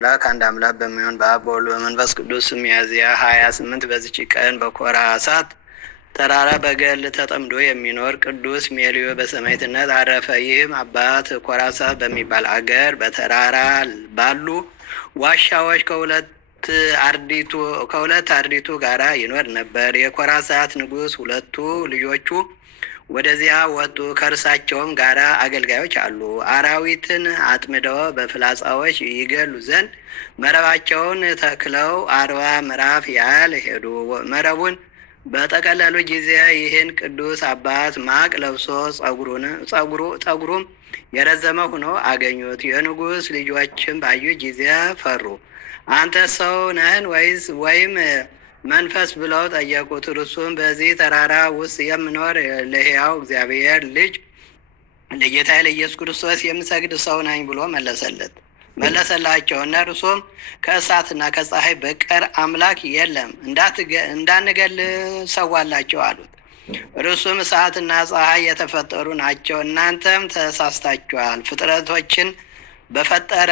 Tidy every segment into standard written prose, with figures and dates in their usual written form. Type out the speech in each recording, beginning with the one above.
ከአንድ አምላክ በሚሆን በአብ በወልድ በመንፈስ ቅዱስ ሚያዝያ 28 በዚች ቀን በኮራ እሳት ተራራ በገል ተጠምዶ የሚኖር ቅዱስ ሜልዮ በሰማዕትነት አረፈ። ይህም አባት ኮራ እሳት በሚባል አገር በተራራ ባሉ ዋሻዎች ከሁለት አርዲቱ ጋራ ይኖር ነበር። የኮራ እሳት ንጉሥ ሁለቱ ልጆቹ ወደዚያ ወጡ። ከእርሳቸውም ጋራ አገልጋዮች አሉ። አራዊትን አጥምደው በፍላጻዎች ይገሉ ዘንድ መረባቸውን ተክለው 40 ምዕራፍ ያህል ሄዱ። መረቡን በጠቀለሉ ጊዜ ይህን ቅዱስ አባት ማቅ ለብሶ ጸጉሩም የረዘመ ሆኖ አገኙት። የንጉሥ ልጆችም ባዩ ጊዜ ፈሩ። አንተ ሰው ነህን ወይም መንፈስ ብለው ጠየቁት። እርሱም በዚህ ተራራ ውስጥ የምኖር ለሕያው እግዚአብሔር ልጅ ለጌታዬ ለኢየሱስ ክርስቶስ የምሰግድ ሰው ነኝ ብሎ መለሰላቸው። እነርሱም ከእሳትና ከፀሐይ በቀር አምላክ የለም፣ እንዳንገል ሰዋላቸው አሉት። እርሱም እሳትና ፀሐይ የተፈጠሩ ናቸው፣ እናንተም ተሳስታችኋል። ፍጥረቶችን በፈጠረ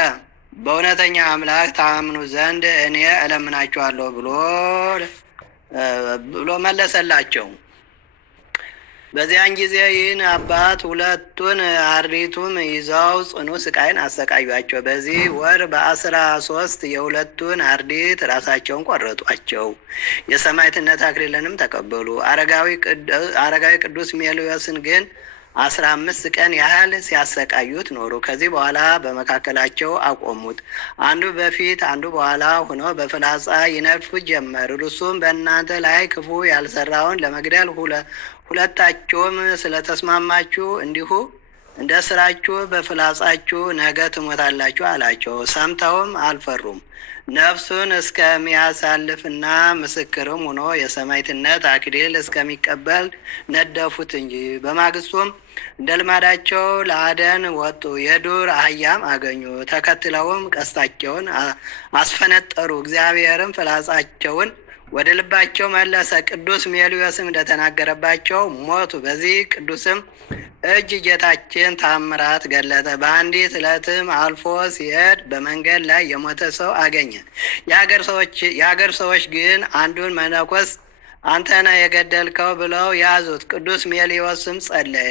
በእውነተኛ አምላክ ታምኑ ዘንድ እኔ እለምናችኋለሁ ብሎ መለሰላቸው። በዚያን ጊዜ ይህን አባት ሁለቱን አርዲቱም ይዘው ጽኑ ስቃይን አሰቃዩአቸው። በዚህ ወር በ13 የሁለቱን አርዲት ራሳቸውን ቆረጧቸው። የሰማዕትነት አክሊልንም ተቀበሉ። አረጋዊ ቅዱስ ሜልዮስን ግን 15 ቀን ያህል ሲያሰቃዩት ኖሩ። ከዚህ በኋላ በመካከላቸው አቆሙት። አንዱ በፊት አንዱ በኋላ ሆኖ በፍላጻ ይነድፉት ጀመር። እርሱም በእናንተ ላይ ክፉ ያልሰራውን ለመግደል ሁለታችሁም ስለተስማማችሁ እንዲሁ እንደ ስራችሁ በፍላጻችሁ ነገ ትሞታላችሁ አላቸው። ሰምተውም አልፈሩም። ነፍሱን እስከሚያሳልፍና ምስክርም ሆኖ የሰማዕትነት አክሊል እስከሚቀበል ነደፉት እንጂ። በማግስቱም እንደ ልማዳቸው ለአደን ወጡ። የዱር አህያም አገኙ። ተከትለውም ቀስታቸውን አስፈነጠሩ። እግዚአብሔርም ፍላጻቸውን ወደ ልባቸው መለሰ። ቅዱስ ሜልዮስም እንደተናገረባቸው ሞቱ። በዚህ ቅዱስም እጅ ጌታችን ታምራት ገለጠ። በአንዲት ዕለትም አልፎ ሲሄድ በመንገድ ላይ የሞተ ሰው አገኘ። የአገር ሰዎች ግን አንዱን መነኮስ አንተ ነህ የገደልከው ብለው ያዙት። ቅዱስ ሜልዮስም ጸለየ።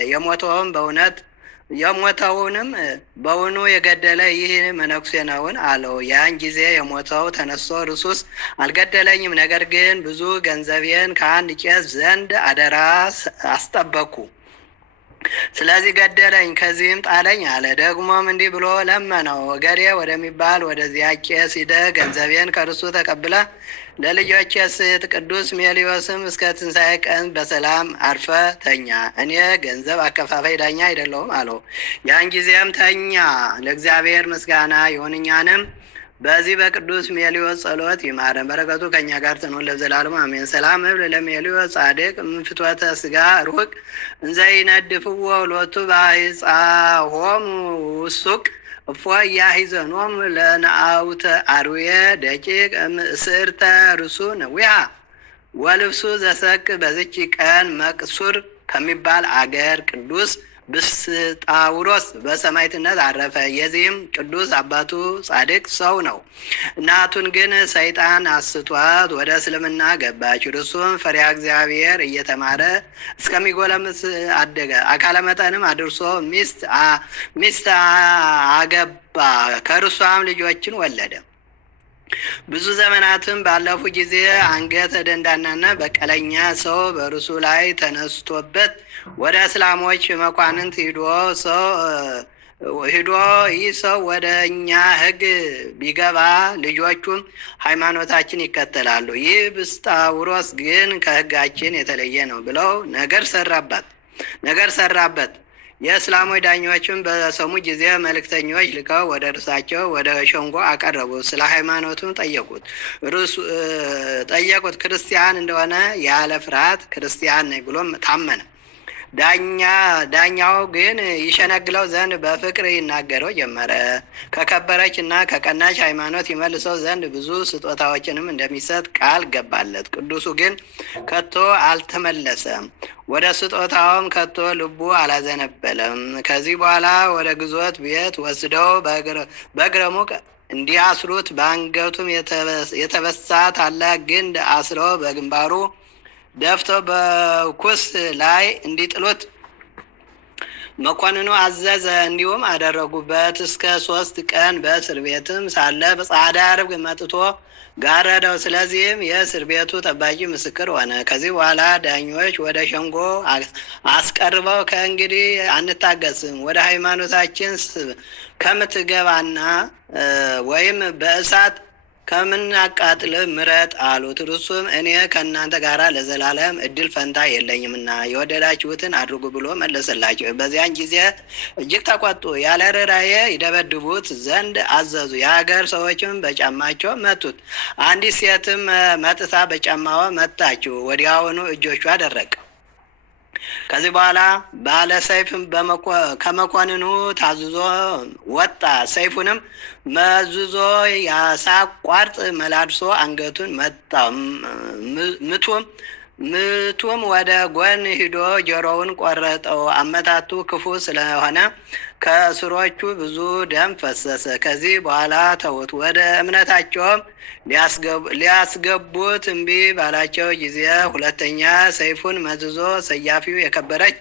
የሞተውንም በውኑ የገደለ ይህ መነኩሴ ነውን? አለው። ያን ጊዜ የሞተው ተነስቶ እርሱስ አልገደለኝም፣ ነገር ግን ብዙ ገንዘቤን ከአንድ ቄስ ዘንድ አደራ አስጠበቅኩ፣ ስለዚህ ገደለኝ፣ ከዚህም ጣለኝ አለ። ደግሞም እንዲህ ብሎ ለመነው፣ እገሌ ወደሚባል ወደዚያ ቄስ ሂደህ ገንዘቤን ከእርሱ ተቀብለ ለልጆቼ ስጥ። ቅዱስ ሜልዮስም እስከ ትንሣኤ ቀን በሰላም አርፈ ተኛ፣ እኔ ገንዘብ አከፋፋይ ዳኛ አይደለሁም አለው። ያን ጊዜም ተኛ። ለእግዚአብሔር ምስጋና ይሁን፣ እኛንም በዚህ በቅዱስ ሜልዮስ ጸሎት ይማረን፣ በረከቱ ከእኛ ጋር ትኑር ለዘላለሙ አሜን። ሰላም እብል ለሜልዮስ ጻድቅ እምፍትወተ ሥጋ ሩቅ እንዘ ይነድፍዎ ሎቱ ባሕፃሆሙ ውሱቅ እፎ ያሂዘኖም ለነአውተ አርዌ ደቂቅ እምእስርተ ርሱ ነዊሃ ወልብሱ ዘሰቅ። በዚች ቀን መቅሱር ከሚባል አገር ቅዱስ ብስጣውሮስ በሰማዕትነት አረፈ። የዚህም ቅዱስ አባቱ ጻድቅ ሰው ነው። እናቱን ግን ሰይጣን አስቷት ወደ እስልምና ገባች። እርሱም ፈሪሃ እግዚአብሔር እየተማረ እስከሚጎለምስ አደገ። አካለ መጠንም አድርሶ ሚስት አገባ። ከእርሷም ልጆችን ወለደ። ብዙ ዘመናትም ባለፉ ጊዜ አንገተ ደንዳናና በቀለኛ ሰው በእርሱ ላይ ተነስቶበት ወደ እስላሞች መኳንንት ሂዶ ይህ ሰው ወደ እኛ ሕግ ቢገባ ልጆቹም ሃይማኖታችን ይከተላሉ፣ ይህ ብስጣውሮስ ግን ከሕጋችን የተለየ ነው ብለው ነገር ሰራበት። የእስላሞች ዳኞችም በሰሙ ጊዜ መልእክተኞች ልከው ወደ እርሳቸው ወደ ሸንጎ አቀረቡት። ስለ ሃይማኖቱም ጠየቁት። ክርስቲያን እንደሆነ ያለ ፍርሃት ክርስቲያን ነኝ ብሎም ታመነ። ዳኛው ግን ይሸነግለው ዘንድ በፍቅር ይናገረው ጀመረ። ከከበረች እና ከቀናች ሃይማኖት ይመልሰው ዘንድ ብዙ ስጦታዎችንም እንደሚሰጥ ቃል ገባለት። ቅዱሱ ግን ከቶ አልተመለሰም፣ ወደ ስጦታውም ከቶ ልቡ አላዘነበለም። ከዚህ በኋላ ወደ ግዞት ቤት ወስደው እንዲያስሩት በአንገቱም የተበሳ ታላቅ ግንድ አስረው በግንባሩ ደፍተው በኩስ ላይ እንዲጥሉት መኮንኑ አዘዘ። እንዲሁም አደረጉበት። እስከ 3 ቀን በእስር ቤትም ሳለ በጻዕዳ ርግብ መጥቶ ጋረደው። ስለዚህም የእስር ቤቱ ጠባቂ ምስክር ሆነ። ከዚህ በኋላ ዳኞች ወደ ሸንጎ አስቀርበው ከእንግዲህ አንታገስም፣ ወደ ሃይማኖታችን ከምትገባና ወይም በእሳት ከምናቃጥል ምረጥ አሉት። እርሱም እኔ ከእናንተ ጋር ለዘላለም እድል ፈንታ የለኝምና የወደዳችሁትን አድርጉ ብሎ መለሰላቸው። በዚያን ጊዜ እጅግ ተቆጡ። ያለ ርኅራኄ ይደበድቡት ዘንድ አዘዙ። የሀገር ሰዎችም በጫማቸው መቱት። አንዲት ሴትም መጥታ በጫማዋ መታችው። ወዲያውኑ እጆቿ ደረቀ። ከዚህ በኋላ ባለ ሰይፍ ከመኮንኑ ታዝዞ ወጣ። ሰይፉንም መዝዞ ያሳቋርጥ መላልሶ አንገቱን መታው። ምቱም ወደ ጎን ሂዶ ጆሮውን ቆረጠው። አመታቱ ክፉ ስለሆነ ከስሮቹ ብዙ ደም ፈሰሰ። ከዚህ በኋላ ተውት። ወደ እምነታቸውም ሊያስገቡት እምቢ ባላቸው ጊዜ ሁለተኛ ሰይፉን መዝዞ ሰያፊው የከበረች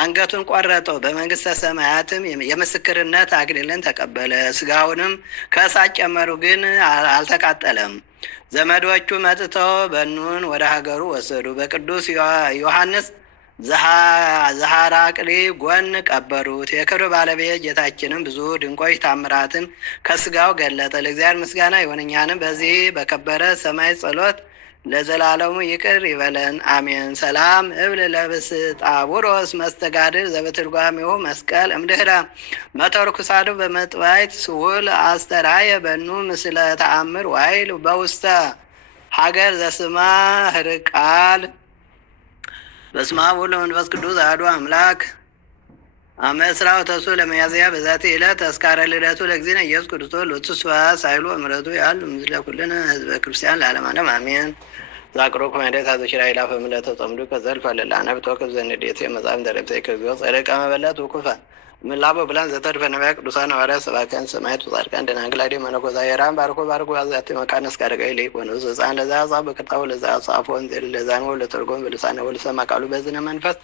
አንገቱን ቆረጠው። በመንግስተ ሰማያትም የምስክርነት አክሊልን ተቀበለ። ስጋውንም ከእሳት ጨመሩ፣ ግን አልተቃጠለም። ዘመዶቹ መጥተው በኑን ወደ ሀገሩ ወሰዱ። በቅዱስ ዮሐንስ ዘሐራቅሊ ጎን ቀበሩት። የክብር ባለቤት ጌታችንም ብዙ ድንቆች ታምራትን ከስጋው ገለጠ። ለእግዚአብሔር ምስጋና ይሁን፣ እኛንም በዚህ በከበረ ሰማይ ጸሎት ለዘላለሙ ይቅር ይበለን፣ አሜን። ሰላም እብል ለብስጣቡሮስ መስተጋድር ዘበትርጓሜው መስቀል እምድህረ መተርኩሳዱ በመጥባይት ስውል አስተራየ በኑ ምስለ ተአምር ዋይል በውስተ ሀገር ዘስማ ህርቃል። በስመ አብ ወወልድ ወመንፈስ ቅዱስ አሐዱ አምላክ። አመ ዕስራ ወተሱ ለሚያዝያ በዛቲ ዕለት ተስካረ ልደቱ ለእግዚእነ ኢየሱስ ክርስቶስ ሎቱ ስብሐት ኃይሉ ወምሕረቱ ያህሉ ምስለ ኩልነ ህዝበ ክርስቲያን ለዓለመ ዓለም አሜን። ዛቅሮ ኮሜዴት አዘሽራ ይላፈ ምለተ ጸምዱ ከዘልፈ ለላነብቶ ከዘንዴት የመጻፍ ደረብተ ከዚዮ ጸደቀ መበለት ወኩፈ ምላቦ ብላን ዘተርፈ ነቢያ ቅዱሳን ሐዋርያት ሰባክያን ሰማዕታት ጻድቃን ደናግል አዲ መነኮሳት የራም ባርኮ ያዛት መካነስ ካደቀይ ለይቆን ዘጻን ለዛ ጻፍ በቅጣው ለዛ ጻፎን ለዛን ወለ ተርጎም በልሳነ ወለ ሰማ ቃሉ በዝነ መንፈስ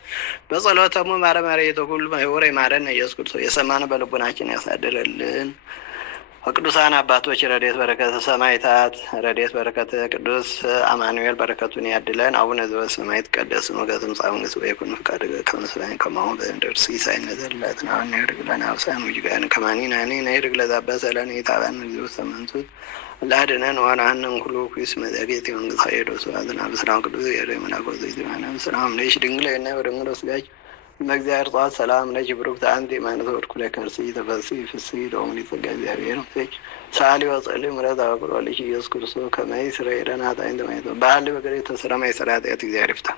በጸሎተሙ ማረማሪ የተኩል ወሬ ማረን ኢየሱስ ክርስቶስ የሰማነ በልቡናችን ያሳድርልን። ቅዱሳን አባቶች ረድኤት በረከተ ሰማዕታት ረድኤት በረከተ ቅዱስ አማኑኤል በረከቱን ያድለን። አቡነ ዘበሰማያት ይትቀደስ ስምከ ትምጻእ መንግሥትከ ወይኩን ፈቃድከ ከመ በሰማይ ከማሁ በምድር ሲሳየነ ዘለለዕለትነ ሀበነ ኅድግ ለነ አበሳነ ወጌጋየነ ከመ ንሕነኒ ንኅድግ ለዘአበሰ ለነ ኢታብአነ እግዚኦ ዘመንሱት ለአድኅነነ ወነሐነ እምኩሉ ኩይስ መዛግየት መንግሥትከ ሄዶ ስብሐት በስመ ቅዱስ ያሬድ መላኩ ዘይትማነ ሰላም ለይሽ ድንግል እና ወደንግሎ ስጋጅ በእግዚአብሔር ጠዋት ሰላም ነች ብሩክት አንቲ ማነቶ ወድኩ ለከርሲ ተፈሲ ፍሲ ዶምኒ ጸጋ እግዚአብሔር ነው ሳሊ ወጸልይ ምሕረት አበቅሮ ልጅ ኢየሱስ ክርስቶስ ከመይ ስራ ሄደና ታይንተ ማይቶ ባህል በገሬ ተሰራማ ይሰራት እግዚአብሔር ይፍታ።